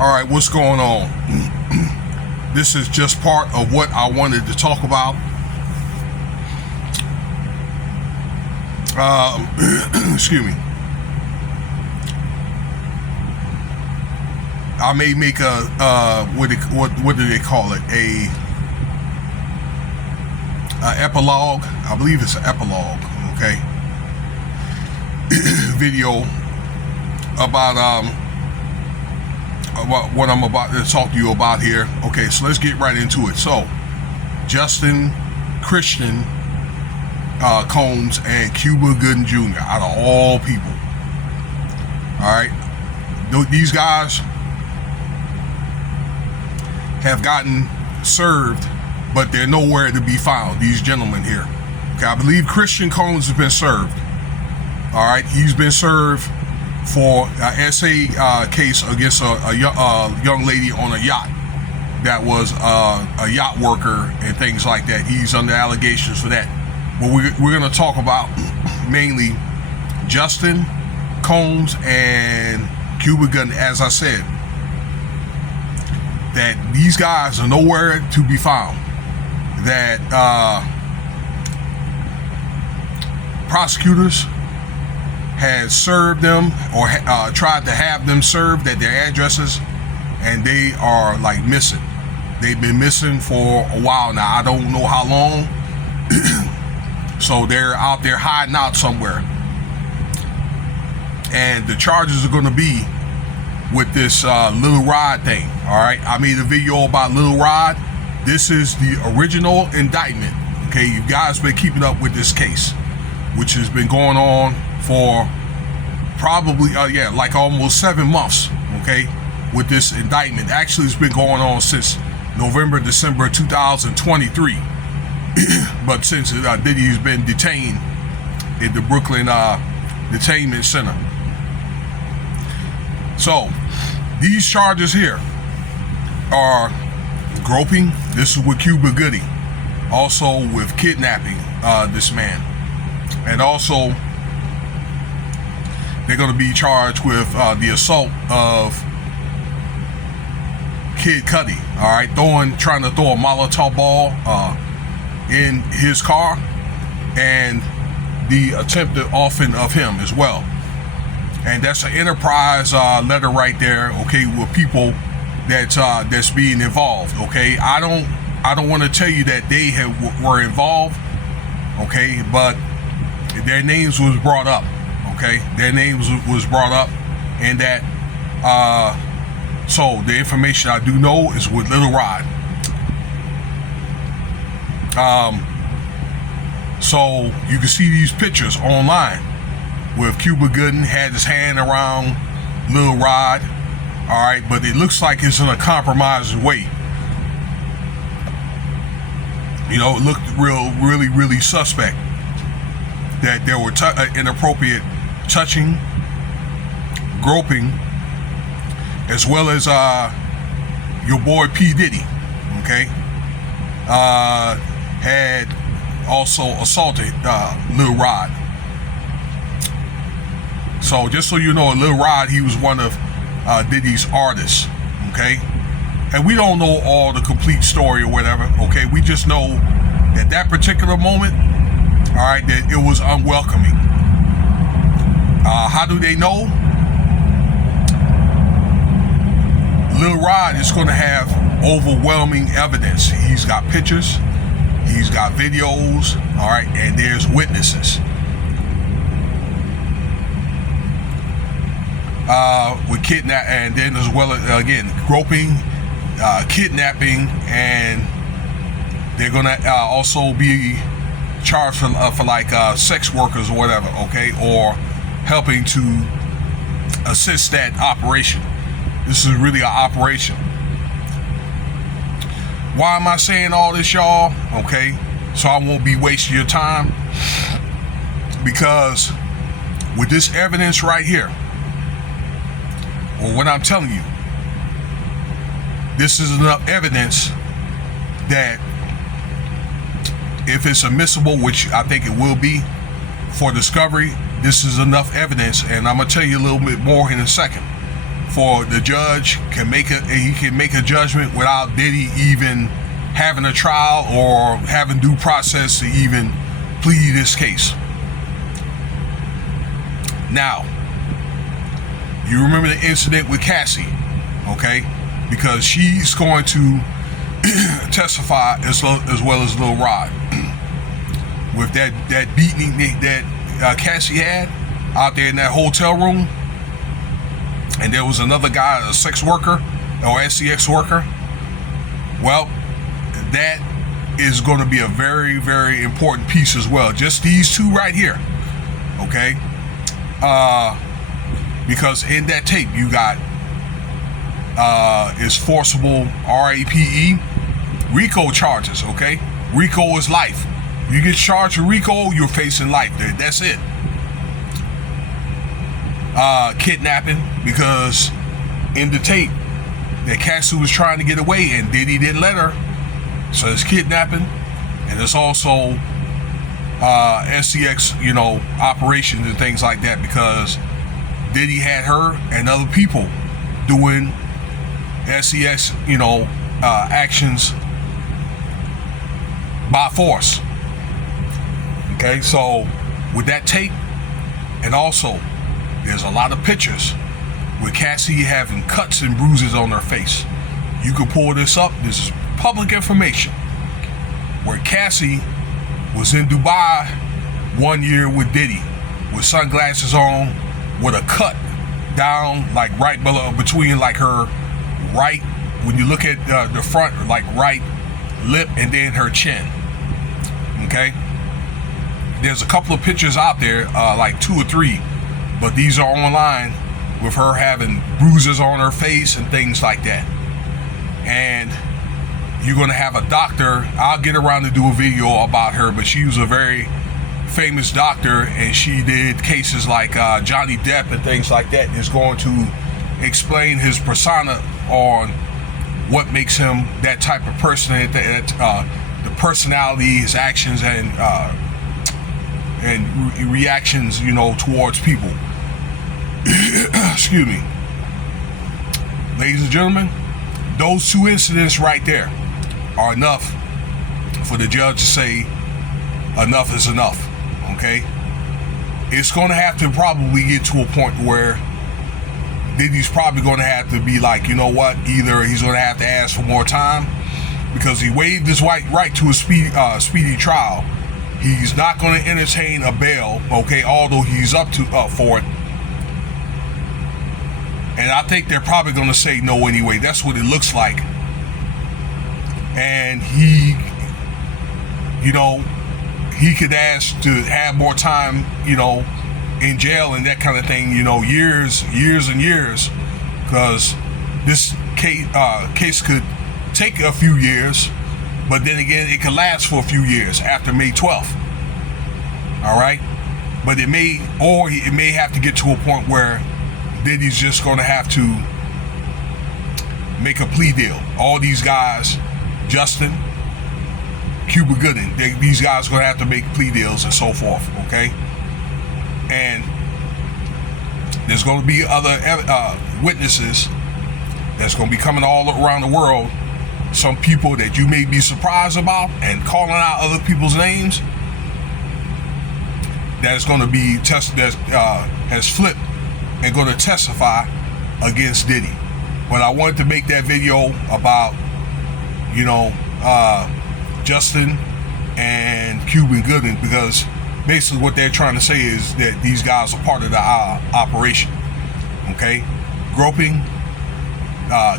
Alright, what's going on? This is just part of what I wanted to talk about. Excuse me. I may make a what do they call it? A epilogue. I believe it's an epilogue. Okay. Video about what I'm about to talk to you about here. Okay, so let's get right into it. So, Justin Christian Combs and Cuba Gooding Jr. out of all people. All right, these guys have gotten served, but they're nowhere to be found. These gentlemen here. Okay, I believe Christian Combs has been served. All right, he's been served for an SA case against a young lady on a yacht that was a yacht worker and things like that. He's under allegations for that. But we're going to talk about mainly Justin Combs and Cuba Gooding. As I said, that these guys are nowhere to be found. That prosecutors had served them or tried to have them served at their addresses, and they are like missing. They've been missing for a while now. I don't know how long. So they're out there hiding out somewhere. And the charges are going to be with this Little Rod thing. All right, I made a video about Little Rod. This is the original indictment. Okay, you guys been keeping up with this case, which has been going on for probably like almost 7 months. Okay, with this indictment. Actually, it's been going on since December 2023. But since Diddy's been detained in the Brooklyn detainment center. So these charges here are groping. This is with Cuba Gooding. Also with kidnapping this man. And also they're going to be charged with the assault of Kid Cudi. All right, trying to throw a Molotov ball in his car, and the attempted offing of him as well. And that's an enterprise letter right there. Okay, with people that's being involved. Okay, I don't want to tell you that they were involved. Okay, but their names was brought up. Okay, their names was brought up, and that so the information I do know is with Little Rod. So you can see these pictures online with Cuba Gooding had his hand around Little Rod. All right, but it looks like it's in a compromising way. You know, it looked really suspect that there were inappropriate touching, groping, as well as your boy P. Diddy, okay, had also assaulted Lil Rod. So just so you know, Lil Rod, he was one of Diddy's artists, okay? And we don't know all the complete story or whatever, okay? We just know that that particular moment, all right, that it was unwelcoming. How do they know? Lil Rod is going to have overwhelming evidence. He's got pictures, he's got videos, all right, and there's witnesses. With kidnap, and then as well as again groping, kidnapping, and they're gonna also be charged for like sex workers or whatever, okay, or helping to assist that operation. This is really an operation. Why am I saying all this, y'all? Okay, so I won't be wasting your time, because with this evidence right here, or what I'm telling you, this is enough evidence that if it's admissible, which I think it will be for discovery, this is enough evidence, and I'm gonna tell you a little bit more in a second, for the judge he can make a judgment without Diddy even having a trial or having due process to even plead this case. Now, you remember the incident with Cassie, okay? Because she's going to testify as well as Lil Rod with that beating that Cassie had out there in that hotel room, and there was another guy, a sex worker or SEX worker. Well, that is going to be a very, very important piece as well. Just these two right here, okay? Because in that tape you got is forcible RAPE RICO charges, okay? RICO is life. You get charged with RICO, you're facing life. That's it. Kidnapping, because in the tape that Cassie was trying to get away and Diddy didn't let her. So it's kidnapping, and it's also SEX, operations and things like that, because Diddy had her and other people doing SEX, actions by force. Okay, so with that tape, and also there's a lot of pictures with Cassie having cuts and bruises on her face. You can pull this up. This is public information, where Cassie was in Dubai 1 year with Diddy with sunglasses on, with a cut down like right below between like her right, when you look at the front, like right lip, and then her chin. Okay, there's a couple of pictures out there, like 2 or 3, but these are online, with her having bruises on her face and things like that. And you're going to have a doctor. I'll get around to do a video about her, but she was a very famous doctor, and she did cases like Johnny Depp and things like that. Is going to explain his persona on what makes him that type of person, the personality, his actions, and reactions, towards people. Excuse me. Ladies and gentlemen, those 2 incidents right there are enough for the judge to say enough is enough. Okay, it's going to have to probably get to a point where Diddy's probably going to have to be like, you know what, either he's going to have to ask for more time, because he waived his right to a speedy trial. He's not going to entertain a bail, okay, although he's up for it. And I think they're probably going to say no anyway. That's what it looks like. And he could ask to have more time, in jail and that kind of thing, years and years, because this case could take a few years, but then again, it could last for a few years after May 12th. All right, but it may have to get to a point where Diddy's just going to have to make a plea deal. All these guys, Justin, Cuba Gooding, these guys are going to have to make plea deals and so forth, okay? And there's going to be other witnesses that's going to be coming all around the world. Some people that you may be surprised about and calling out other people's names. That's going to be that has flipped and going to testify against Diddy. But I wanted to make that video about, Justin and Cuban Gooding, because basically what they're trying to say is that these guys are part of the operation. Okay, groping,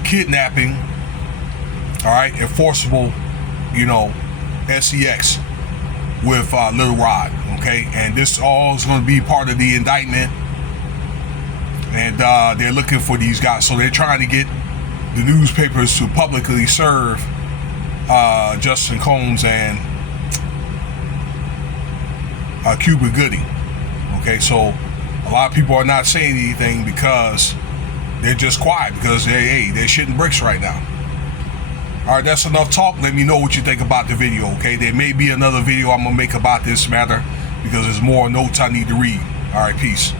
kidnapping, all right, and forcible, SEX with Lil Rod. Okay, and this all is going to be part of the indictment, and they're looking for these guys. So they're trying to get the newspapers to publicly serve Justin Combs and Cuba Gooding. Okay, so a lot of people are not saying anything because they're just quiet, because they're shitting bricks right now. All right, that's enough talk. Let me know what you think about the video, okay? There may be another video I'm gonna make about this matter, because there's more notes I need to read. All right, peace.